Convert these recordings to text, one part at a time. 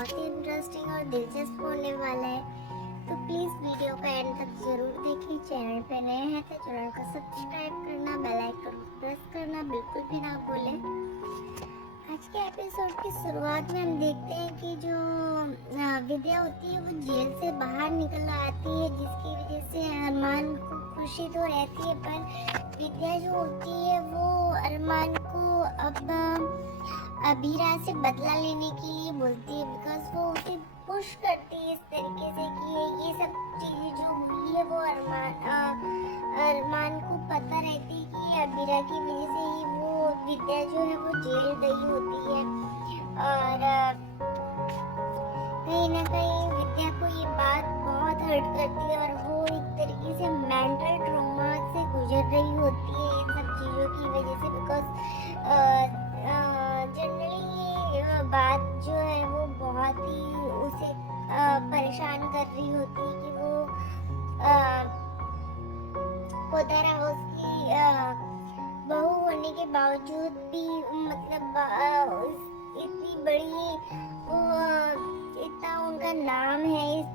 बहुत ही इंटरेस्टिंग और दिलचस्प होने वाला है। तो प्लीज़ वीडियो का एंड तक ज़रूर देखें। चैनल पे नए हैं तो चैनल को सब्सक्राइब करना, बेल आइकन को प्रेस करना बिल्कुल भी ना भूलें। आज के एपिसोड की शुरुआत में हम देखते हैं कि जो विद्या होती है वो जेल से बाहर निकल आती है, जिसकी वजह से अरमान को खुशी तो रहती है, पर विद्या जो होती है वो अरमान को अब अबीरा से बदला लेने के लिए बोलती है, बिकॉज वो उसे पुश करती है इस तरीके से कि ये सब चीज़ें जो हुई है वो अरमान को पता रहती है कि अबीरा की वजह से ही वो विद्या जो है वो जेल गई होती है। और कहीं ना कहीं विद्या को ये बात बहुत हर्ट करती है और वो एक तरीके से मेंटल ट्रॉमा से गुजर रही होती है इन सब चीज़ों की वजह से, बिकॉज जनरली ये बात जो है वो बहुत ही उसे परेशान कर रही होती है कि वो पोदर हाउस की बहू होने के बावजूद भी मतलब इतनी बड़ी इतना उनका नाम है इस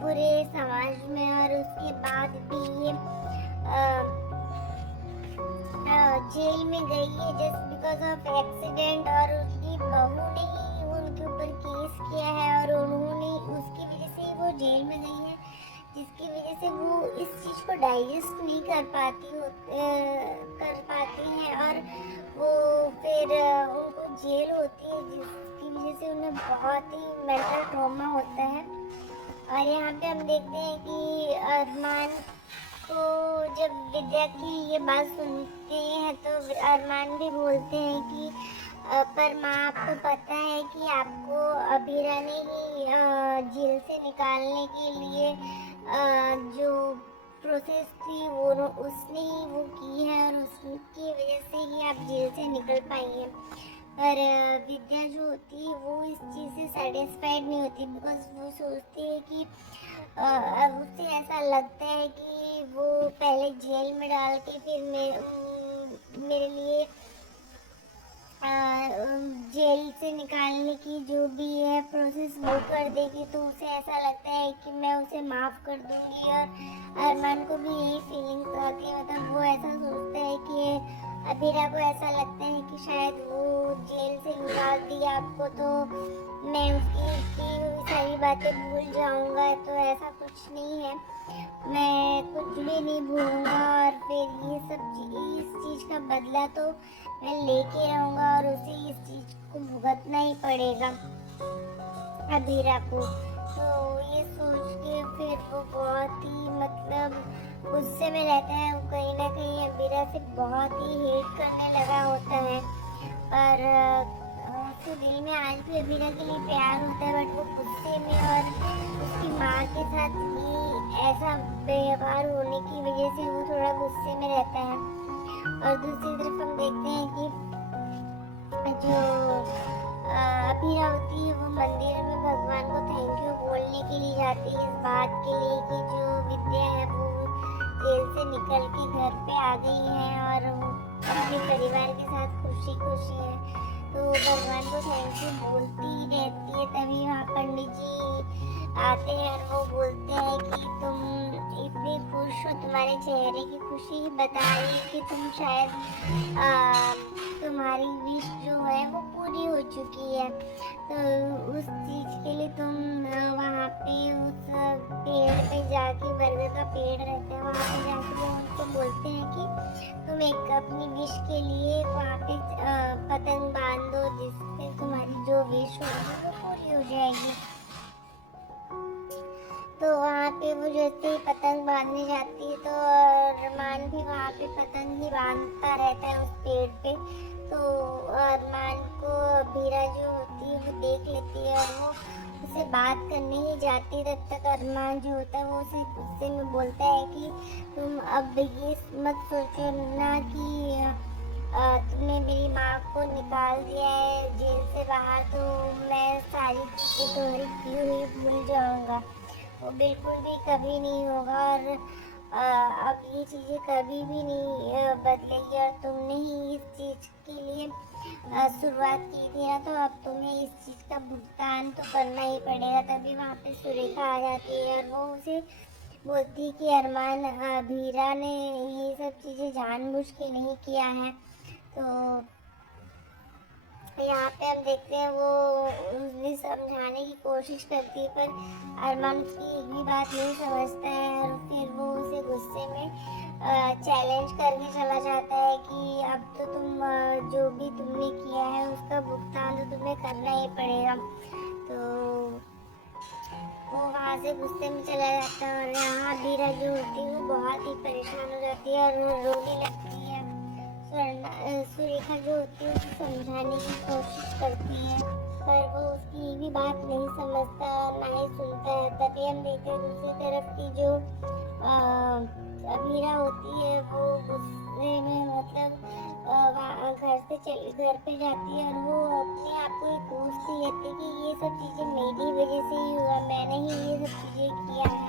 पूरे समाज में, और उसके बाद भी ये जेल में गई है जस्ट बिकॉज ऑफ एक्सीडेंट, और उसकी बहू ने ही उनके ऊपर केस किया है और उन्होंने उसकी वजह से वो जेल में गई है, जिसकी वजह से वो इस चीज़ को डाइजेस्ट नहीं कर पाती हैं, और वो फिर उनको जेल होती है जिसकी वजह से उन्हें बहुत ही मेंटल ट्रॉमा होता है। और यहाँ पे हम देखते हैं कि अरमान को जब विद्या की ये बात सुनते हैं तो अरमान भी बोलते हैं कि पर माँ आपको पता है कि आपको अबीरा ने ही जेल से निकालने के लिए जो प्रोसेस थी वो उसने ही वो की है और उसकी वजह से ही आप जेल से निकल पाई हैं। पर विद्या जो होती है वो इस चीज़ से सेटिस्फाइड नहीं होती, बिकॉज वो सोचती है कि उसे ऐसा लगता है कि वो पहले जेल में डाल के फिर मेरे लिए जेल से निकालने की जो भी है प्रोसेस वो कर देगी, तो उसे ऐसा लगता है कि मैं उसे माफ़ कर दूंगी। और अरमान को भी यही फीलिंग आती है, मतलब वो ऐसा सोचता है कि अबीरा को ऐसा लगता है कि शायद वो जेल से निकाल दिया आपको तो मैं उसकी की हुई सारी बातें भूल जाऊंगा, तो ऐसा कुछ नहीं है, मैं कुछ भी नहीं भूलूंगा और फिर ये सब इस चीज़ का बदला तो मैं लेके रहूँगा और उसे इस चीज़ को भुगतना ही पड़ेगा अबीरा को। तो ये सोच के फिर वो बहुत ही मतलब गुस्से में रहता है, वो कहीं ना कहीं अबीरा से बहुत ही हेट करने लगा होता है, पर उसके दिल में आज भी अबीरा के लिए प्यार होता है, बट वो गुस्से में और उसकी माँ के साथ ही ऐसा व्यवहार होने की वजह से वो थोड़ा गुस्से में रहता है। और दूसरी तरफ हम देखते हैं कि जो अबीरा होती है वो मंदिर में भगवान को थैंक यू बोलने के लिए जाती है इस बात के लिए कि जो विद्या है वो जेल से निकल के घर पे आ गई है और वो अपने परिवार के साथ खुशी खुशी है, तो भगवान को थैंक यू बोलती रहती है। तभी वहाँ पंडित जी आते हैं और वो बोलते हैं कि तुम इतनी खुश हो, तुम्हारे चेहरे की खुशी ही बता रही है कि तुम शायद तुम्हारी विश जो है वो पूरी हो चुकी है, तो उस चीज़ के लिए तुम वहाँ पे उस पेड़ पे जाके, बरगद का पेड़ रहता है वहाँ पे जाके वो उनको बोलते हैं कि तुम एक अपनी विश के लिए वहाँ पे पतंग बांध दो, जिससे तुम्हारी जो विश होगी वो पूरी हो जाएगी। तो वहाँ पे वो जैसे ही पतंग बांधने जाती है तो अरमान भी वहाँ पे पतंग ही बांधता रहता है उस पेड़ पे, तो अरमान को अबीरा जो होती है वो देख लेती है और वो उसे बात करने ही जाती है, तब तक अरमान जो होता है वो उसे गुस्से में बोलता है कि तुम अब ये मत सोचो ना कि तुमने मेरी माँ को निकाल दिया है जेल से बाहर, तो मैं सारी चीज़ें तुम्हारी की हुई भूल जाऊँगा, वो बिल्कुल भी कभी नहीं होगा। और अब ये चीज़ें कभी भी नहीं बदलेगी और तुमने ही इस चीज़ के लिए शुरुआत की थी ना, तो अब तुम्हें इस चीज़ का भुगतान तो करना ही पड़ेगा। तभी वहाँ पे सुरेखा आ जाती है और वो उसे बोलती है कि अरमान, भीरा ने ये सब चीज़ें जानबूझ के नहीं किया है। तो यहाँ पे हम देखते हैं वो उसे समझाने की कोशिश करती है, पर अरमान उसकी एक भी बात नहीं समझता है और फिर वो उसे गुस्से में चैलेंज करके चला जाता है कि अब तो तुम जो भी तुमने किया है उसका भुगतान तो तुम्हें करना ही पड़ेगा। तो वो वहाँ से गुस्से में चला जाता है और यहाँ बीरा जो होती है वो बहुत ही परेशान हो जाती है और वो रोने लगती है। सुरेखा जो होती है उसे समझाने की कोशिश करती है, पर वो उसकी एक भी बात नहीं समझता और ना ही सुनता है। तभी हम देखते हैं दूसरी तरफ की जो अबीरा होती है वो गुस्से में मतलब वहाँ घर पे जाती है और वो अपने आप को ये कोसती रहती है कि ये सब चीज़ें मेरी वजह से ही हुआ, मैंने ही ये सब चीज़ें किया है।